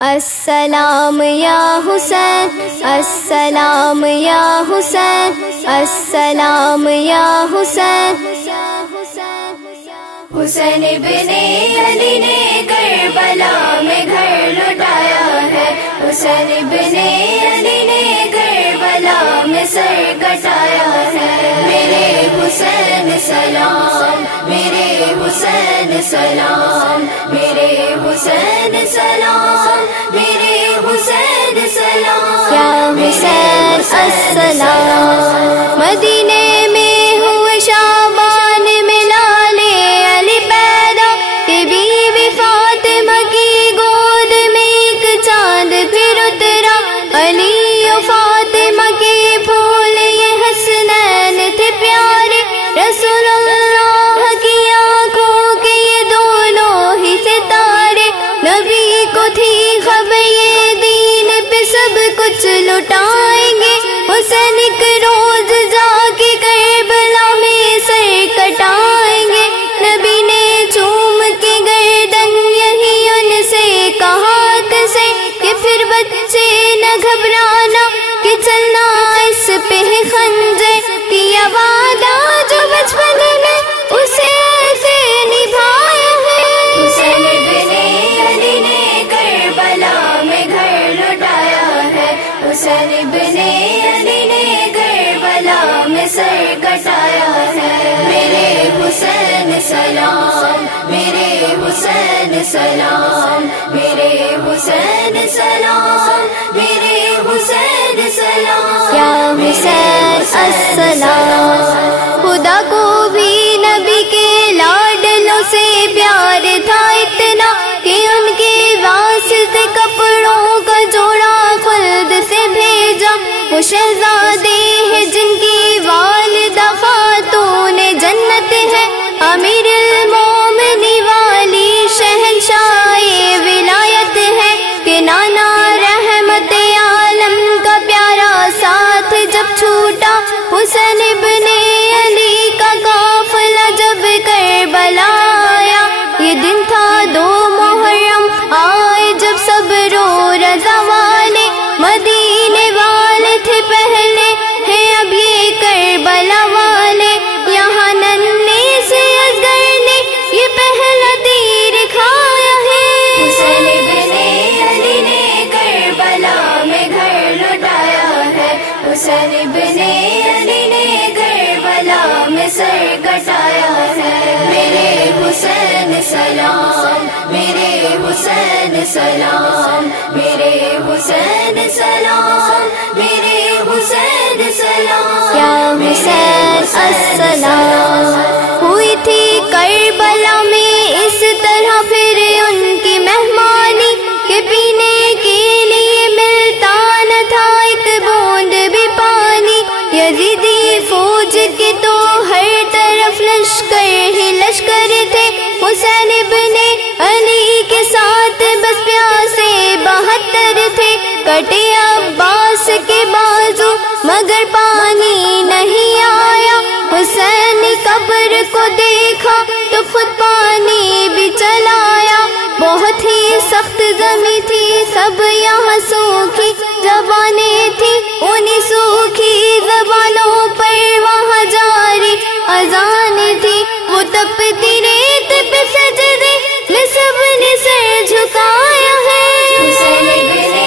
السلام یا حسین السلام یا حسین السلام یا حسین حسین ابن علی نے کربلا میں گھر لٹایا ہے حسین ابن علی نے کربلا میں سر کٹایا ہے میرے حسین سلام میرے حسین سلام میرے حسین سلام میرے حسین سلام یا حسین السلام مدینے میں ہوئے شعبان میں لالے علی پیدا کہ بیوی فاطمہ کی گود میں ایک چاند پھر اترا علی و فاطمہ کے پھول یہ حسنین تھے پیارے رسول اللہ کی آنکھوں کے یہ دونوں ہی ستارے نبی کو تھی خبر یہ دین پہ سب کچھ لٹائیں گے حسین ایک روز جا کے کربلا میں سر کٹائیں گے نبی نے چوم کے گردن یہی ان سے کہا سے کہ پھر بچے نہ گھبرانا کہ چلنا اس پہ خنجر کیا وعدہ جو بچپن میں اسے ایسے نبھایا ہے حسین ابن علی نے کربلا میں گھر لٹایا ہے حسین ابن علی نے کربلا میں سر کٹایا ہے میرے حسین سلام میرے حسین سلام میرے حسین سلام میرے حسین سلام یا حسین السلام خدا کو بھی نبی کے لاڈلوں سے پیار تھا اتنا کہ ان کے واسطے کپڑوں کا جوڑا خلد سے بھیجا وہ شہزادے ہیں جن کی والدہ خاتون جنت ہے امیر المومنین والی شہنشاہ ولایت ہے کہ نانا رحمت عالم کا پیارا ساتھ جب چھوٹا حسین ابن علی کا قافلہ جب کربلا آیا یہ دن تھا 2 محرم آئے جب سب رو رضا والے مدینے والے تھے پہلے ہیں اب یہ کربلا والے یہاں ننھے سے اصغر نے یہ پہلا تیر کھایا ہے حسین ابن علی نے کربلا میں گھر لٹایا ہے حسین ابن علی نے کربلا میں سر کٹایا ہے میرے حسین سلام میرے حسین سلام میرے حسین سلام میرے حسین سلام یا حسین السلام ہوئی تھی کربلا میں اس طرح پھر ان کی مہمانی کہ پینے کے لیے ملتا نہ تھا ایک بوند بھی پانی یزیدی فوج کے تو ہر طرف لشکر ہی لشکر تھے حسین ابن علی کے ساتھ بس پیاسے 72 تھے کٹے عباس کے بازو مگر پانی نہیں آیا حسین قبر کو دیکھا تو خود پانی بھی چلایا بہت ہی سخت زمین تھی سب یہاں سوکھی زبانیں تھی انہیں سوکھی زبانوں پر وہاں جاری اذان تھی وہ تپتی ریت پہ سجدے میں سب نے سر جھکایا ہے حسین ابن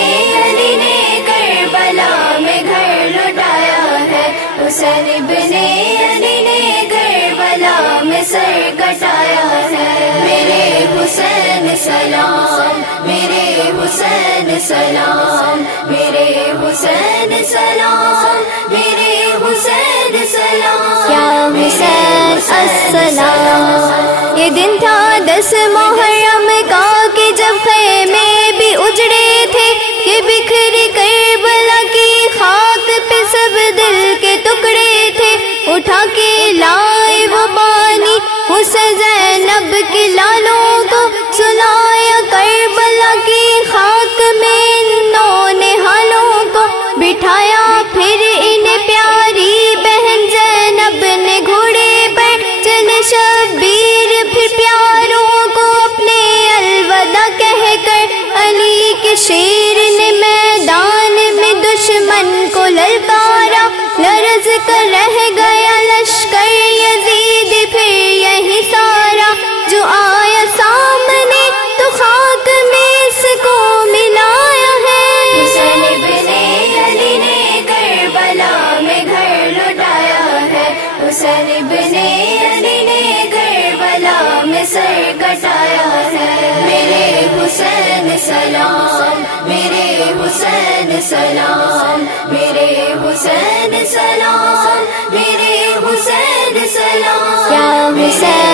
علی نے کربلا میں گھر لٹایا ہے حسین ابن علی نے کربلا میں سر کٹایا ہے میرے حسین سلام میرے حسین سلام میرے حسین سلام میرے حسین سلام یا حسین السلام یہ دن تھا 10 محرم کا کہ جب خیمے بھی اجڑے تھے کہ بکھر کربلا کی خاک پہ سب دل کے ٹکڑے تھے اٹھا کے لائے وہ پانی حسین زینب کے لالوں کو سنایا کربلا کی خاک میں انہوں نے حالوں کو بٹھایا پھر انہیں پیاری بہن زینب نے گھوڑے پر چلے شبیر پھر پیاروں کو اپنے الوداع کہہ کر علی کے شیر نے میدان میں دشمن کو للکارا، لرز کر رہ گیا لشکر یزید پھر یہی سارا، جو آیا سامنے تو خاک میں اس کو ملایا ہے۔ حسین ابن علی نے کربلا میں گھر لٹایا ہے، حسین ابن علی نے کربلا میں سر کٹایا ہے۔ میرے حسین سلام، میرے حسین سلام، میرے حسین سلام، میرے حسین سلام، یا حسین